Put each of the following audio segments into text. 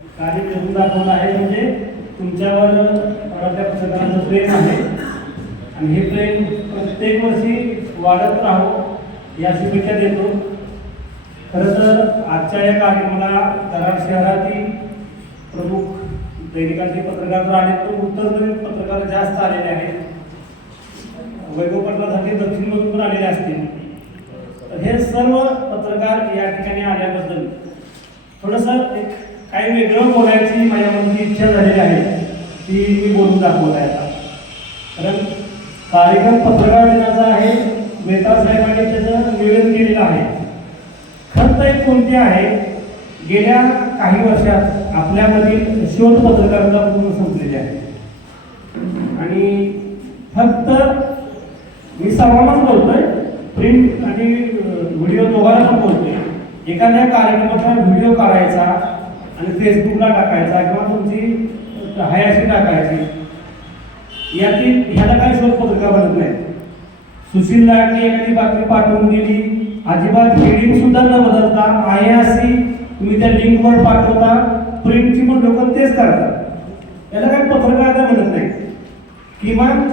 काही करून दाखवलं आहे म्हणजे तुमच्यावर आपल्या पत्रकारांचं प्रेम आहे आणि हे प्रेम प्रत्येक वर्षी वाढत राहो या शुभेच्छा देतो. खरं तर आजच्या या कार्यक्रमाला कराड शहरातील प्रमुख दैनिकांचे पत्रकार आले तो उत्तर पत्रकार जास्त आलेले आहेत. वैभवपत्रासाठी दक्षिणमधून पण आलेले असतील. हे सर्व पत्रकार या ठिकाणी आल्याबद्दल थोडंसं एक काही वेगळं बोलायची माझ्या मनाची इच्छा झालेली आहे ती मी बोलून दाखवत आहे आता. कारण कार्यक्रम पत्रकार दिनाचा आहे. मेहता साहेबांनी त्याचं निवेदन केलेलं आहे. खंत एक कोणती आहे, गेल्या काही वर्षात आपल्यामधील शोध पत्रकारिता पूर्ण संपलेली आहे आणि फक्त मी सर्वांनाच बोलतोय, प्रिंट आणि व्हिडिओ दोघांना पण बोलतोय. एखाद्या कार्यक्रमाचा व्हिडिओ काढायचा आणि फेसबुकला टाकायचा किंवा तुमची हयाशी टाकायची, यातील ह्याला काही शोध पत्रकार बनत नाही. सुशील लाडनी एखादी बातमी पाठवून दिली, अजिबात हेडिंग सुद्धा न बदलता हयाशी तुम्ही त्या लिंकवर पाठवता, प्रिंटची पण लोक तेच करतात. याला काही पत्रकारिता बनत नाही. किमान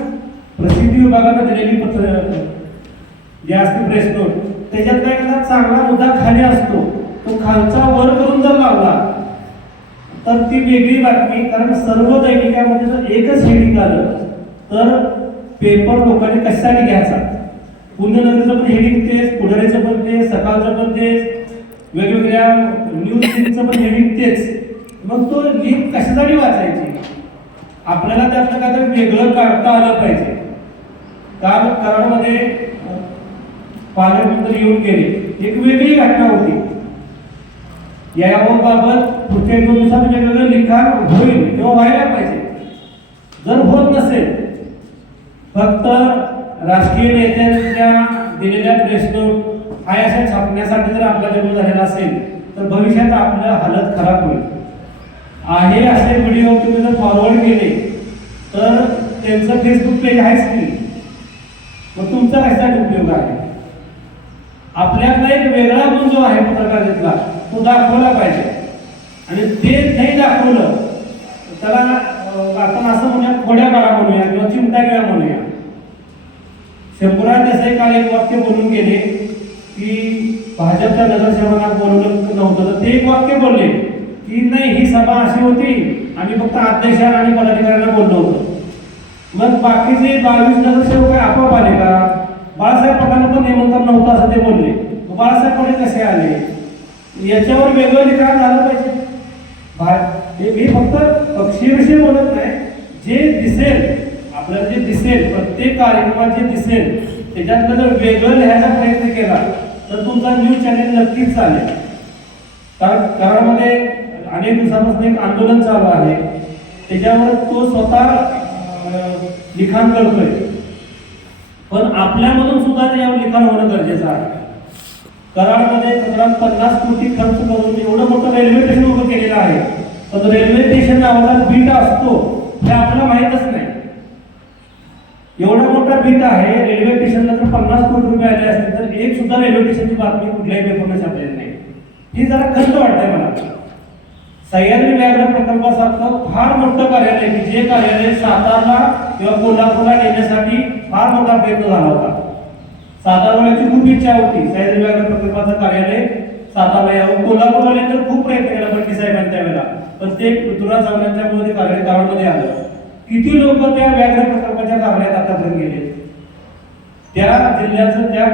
प्रसिद्धी विभागाने दिलेली पत्र जे असते प्रेस नोट, त्याच्यात काय एखादा चांगला मुद्दा खाली असतो, तो खालचा वर करून जर लावला तर ती वेगळी बातमी. कारण सर्व दैनिकामध्ये जर एकच हेडिंग आलं तर पेपर लोकांनी कशासाठी घ्यायचा. पुण्यनगरीचं पण हेडिंग तेच, पुढारीचं पण तेच, सकाळचं पण तेच, वेगवेगळ्या न्यूज लिंकचं पण हेडिंग तेच. मग तो लिंक कशासाठी वाचायची. आपल्याला त्यातलं काहीतरी वेगळं काढता आलं पाहिजे. काल कराडमध्ये पालकमंत्री येऊन गेले, एक वेगळी घटना होती. याबाबत पुढच्या 2 दिवसात वेगवेगळं लिखाण होईल किंवा व्हायला पाहिजे. जर होत नसेल, फक्त राजकीय नेत्यांच्या दिलेल्या प्रेस नोट अशा छापण्यासाठी जर आपला जन्म झालेला असेल तर भविष्यात आपलं हालत खराब होईल. आहे असे व्हिडिओ तुम्ही जर फॉरवर्ड केले तर त्यांचं फेसबुक पेज आहेच की, मग तुमचा कशासाठी उपयोग आहे. आपल्यातला एक वेगळा गुण जो आहे पत्रकारितेतला तो दाखवला पाहिजे आणि ते नाही दाखवलं त्याला आपण असं म्हणूया खोड्या काळा म्हणूया किंवा चिमटा गिळा म्हणूया. शंभूराज देसाई काल एक वाक्य बोलून गेले की भाजपच्या नगरसेवकांना बोलवलं नव्हतं, तर ते एक वाक्य बोलले की नाही ही सभा अशी होती, आम्ही फक्त अध्यक्षांना आणि पदाधिकाऱ्यांना बोललो होतो. मग बाकीचे 22 नगरसेवक काय आपोआप आले का. बाळासाहेब पठाणांना पण निमंत्रण नव्हतं असं ते बोलले. बाळासाहेब पठाण कसे आले, याच्यावर वेगळं लिखाण झालं पाहिजे. मी फक्त पक्षीविषयी बोलत नाही, जे दिसेल आपल्याला, जे दिसेल प्रत्येक कार्यक्रमात जे दिसेल त्याच्यातलं जर वेगळं लिहायचा प्रयत्न केला तर तुमचा न्यूज चॅनेल नक्कीच चालेल. कारण कराडमध्ये अनेक दिवसापासून एक आंदोलन चालू आहे, त्याच्यावर तो स्वतः लिखाण करतोय. पण आपल्यामधून सुद्धा यावर लिखाण होणं गरजेचं आहे. कराडमध्ये 50 कोटी खर्च करून एवढं मोठं रेल्वे स्टेशन उभं केलेलं आहे, पण रेल्वे स्टेशन नावाला बीट असतो हे आपल्याला माहीतच नाही. एवढा मोठा बीट आहे रेल्वे स्टेशनला, जर 50 कोटी रुपये आले असते तर एक सुद्धा रेल्वे स्टेशनची बातमी कुठल्याही पेपरने छापलेली नाही. ही जरा खंत वाटते मला. सह्याद्री व्याघ्र प्रकल्पासारखं फार मोठं कार्यालय की जे कार्यालय सातारला किंवा कोल्हापूरला नेण्यासाठी फार मोठा प्रयत्न झाला होता. सातारवाल्याची खूप इच्छा होती सह्याद्री व्याघ्र प्रकल्पाचं कार्यालय सातारला यावं. कोल्हापूरवाले तर खूप प्रयत्न केला बंटी साहेबांनी त्यावेळेला, पण ते पृथ्वीराज चव्हाणांच्यामुळे ते कार्यालय कराडमध्ये आलं. किती लोक त्या व्याघ्र प्रकल्पाच्या कार्यालयात आतापर्यंत गेले. त्या जिल्ह्याचं त्या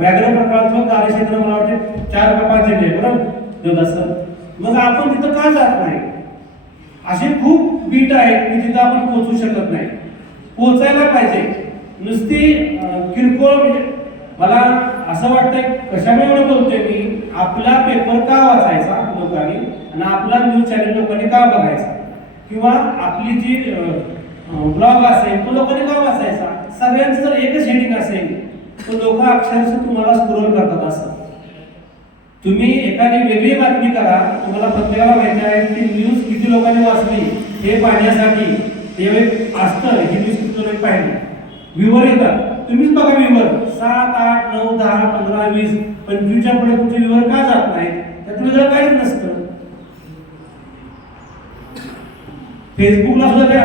व्याघ्र प्रकल्पाचं कार्यक्षेत्र मला वाटते 4 का 5 जिल्हे बरोबर देवदास. मग आपण तिथं का जात नाही. असे खूप बीट आहेत की तिथं आपण पोहोचू शकत नाही. पोहोचायला पाहिजे. नुसती किरकोळ म्हणजे मला असं वाटतंय, कशामुळे एवढं बोलतोय मी, आपला पेपर का वाचायचा लोकांनी आणि आपला न्यूज चॅनल लोकांनी का बघायचा, किंवा आपली जी ब्लॉग असेल तो लोकांनी का वाचायचा. सगळ्यांचं जर एकच हेडिंग असेल तर लोक अक्षरशः तुम्हाला स्क्रोल करतात. असं तुम्ही एखादी वेगळी बातमी करा. तुम्हाला प्रत्येकाला माहिती आहे की न्यूज किती लोकांनी वाचली हे पाहण्यासाठी ते असतं ही न्यूज किती लोकांनी पाहिली. व्ह्यूवर येतात, तुम्हीच बघा व्ह्यूवर 7, 8, 9, 10, 15, 20, 25च्या पुढे तुमचे व्ह्यूवर का जात नाही, त्यात वेगळं काहीच नसतं. फेसबुकला सुद्धा त्या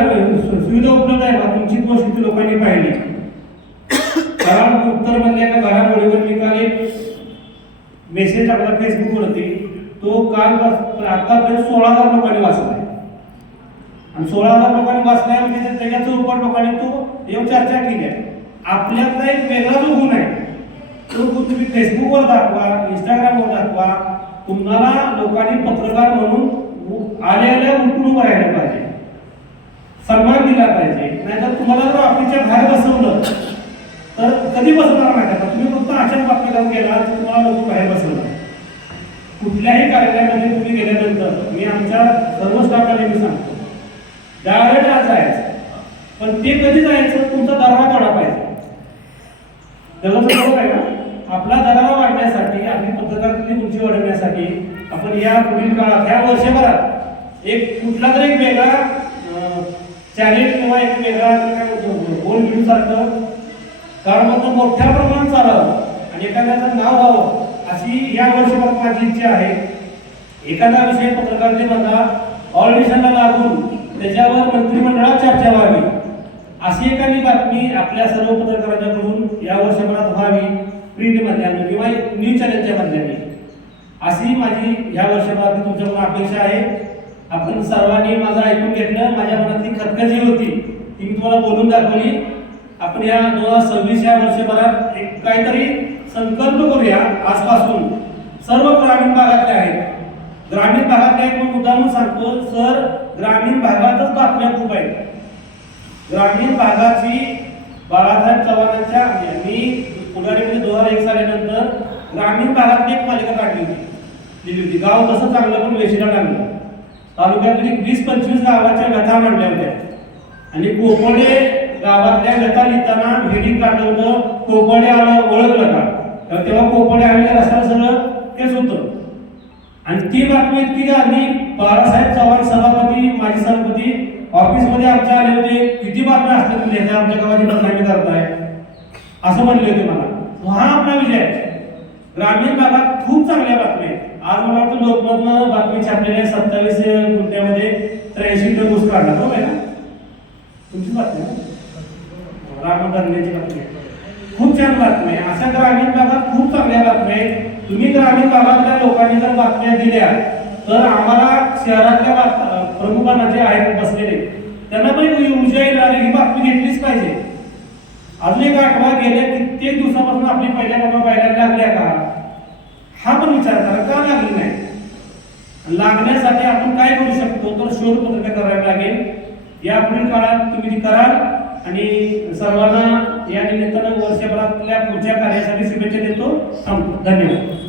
सुविधा उपलब्ध आहे का तुमची पोस्ट किती लोकांनी पाहिली. कारण उत्तरमधल्या एका घडामोडीवर मी काल एक मेसेज टाकला फेसबुकवरती, तो काल आतापर्यंत 16,000 लोकांनी वाचला आहे. आणि 16,000 लोकांनी वाचलाय म्हणजे त्याच्या चौपट लोकांनी तो येऊन चर्चा केली आहे. आपल्यातला एक वेगळा जो गुण आहे तो गुण तुम्ही फेसबुकवर दाखवा, इंस्टाग्रामवर दाखवा. तुम्हाला लोकांनी पत्रकार म्हणून आल्या उठून उभं राहायला पाहिजे, सन्मान दिला पाहिजे. नाहीतर तुम्हाला जर ऑफिसच्या बाहेर बसवलं तर कधी बसवणार नाही का? तुम्ही फक्त अशाच बातमी लावून गेला तर तुम्हाला लोक बाहेर बसवणार. कुठल्याही कार्यक्रमामध्ये तुम्ही गेल्यानंतर मी आमच्या सर्व स्टाफला मी सांगतो डायरेक्ट आज जायचं, पण ते कधी जायचं तुमचा दरारा वाढा पाहिजे. त्याला बरोबर आहे ना? आपला दरारा वाढण्यासाठी, आपली पत्रकारिता उंची वाढवण्यासाठी आपण या पुढील काळात ह्या वर्षभरात एक कुठला तरी एक वेगळा चॅलेंज किंवा एक वेगळा गोल घेऊसारखं कारण मोठ्या प्रमाणात चालावं आणि एखाद्याचं नाव व्हावं अशी या वर्षभरात माझी इच्छा आहे. एखादा विषय पत्रकारितेमधला ऑडिशनला लागून त्याच्यावर मंत्रिमंडळात चर्चा व्हावी अशी एखादी बातमी आपल्या सर्व पत्रकारांच्याकडून या वर्षभरात व्हावी, प्रिंट माध्यमातून किंवा न्यूज चॅनलच्या माध्यमाने, अशी माझी या वर्षभरात तुमच्याकडून अपेक्षा आहे. आपण सर्वांनी माझं ऐकून घेतलं, माझ्या मनातली खटखट जी होती ती मी तुम्हाला बोलून दाखवली. आपण या 2026 या वर्षभरात एक काहीतरी संकल्प करूया आजपासून. सर्व ग्रामीण भागातले आहेत, ग्रामीण भागातले एक मुद्दा म्हणून सांगतो सर, ग्रामीण भागातच बातम्या खूप आहेत. ग्रामीण भागाची बाळासाहेब चव्हाणांच्या मी पुढारीमध्ये 2001 सालानंतर ग्रामीण भागातली एक मालिका काढली होती, दिली होती. गाव कसं चांगलं पण वेशीला लागलं. तालुक्यातली 20-25 गावाच्या व्यथा मांडल्या होत्या आणि कोपडे गावातल्या व्यथा लिहिताना हेडिंग काढलं होतं, कोपडे आलं ओळखलं का? तेव्हा कोपडे आलेलं रस्त्याला सगळं तेच होतं. आणि ती बातमी इतकी गाजली, बाळासाहेब चव्हाण सभापती, माजी सभापती ऑफिसमध्ये आमच्या आले होते, किती बातम्या असतात तुम्ही आमच्या गावाची बदनामी करताय असं म्हणले होते मला. हा आपला विजय आहे. ग्रामीण भागात खूप चांगल्या बातम्या आहेत. आज मला वाटतं लोकमतनं बातमी छापलेल्या 27 गुंठ्यामध्ये 83 टन ऊस काढला, बरोबर आहे ना? तुमची बातमी रामधरण्याची बातमी खूप छान बातमी आहे. अशा ग्रामीण भागात खूप चांगल्या बातम्या आहेत. तुम्ही ग्रामीण भागातल्या लोकांनी जर बातम्या दिल्या तर आम्हाला शहरातल्या प्रमुखांना जे आहेत बसलेले त्यांना पण ऊर्जा येणार, ही बातमी घेतलीच पाहिजे. अजून एक आठवडा गेल्या कित्येक दिवसापासून आपली पहिल्या बाबा व्हायला लागल्या का हा पण विचार करा, का लागली नाही? लागण्यासाठी आपण काय करू शकतो तर शोध पत्रकार करायला लागेल. या पुढील काळात तुम्ही ती कराल आणि सर्वांना या निमित्तानं वर्षभरातल्या पुढच्या कार्यासाठी शुभेच्छा देतो. धन्यवाद.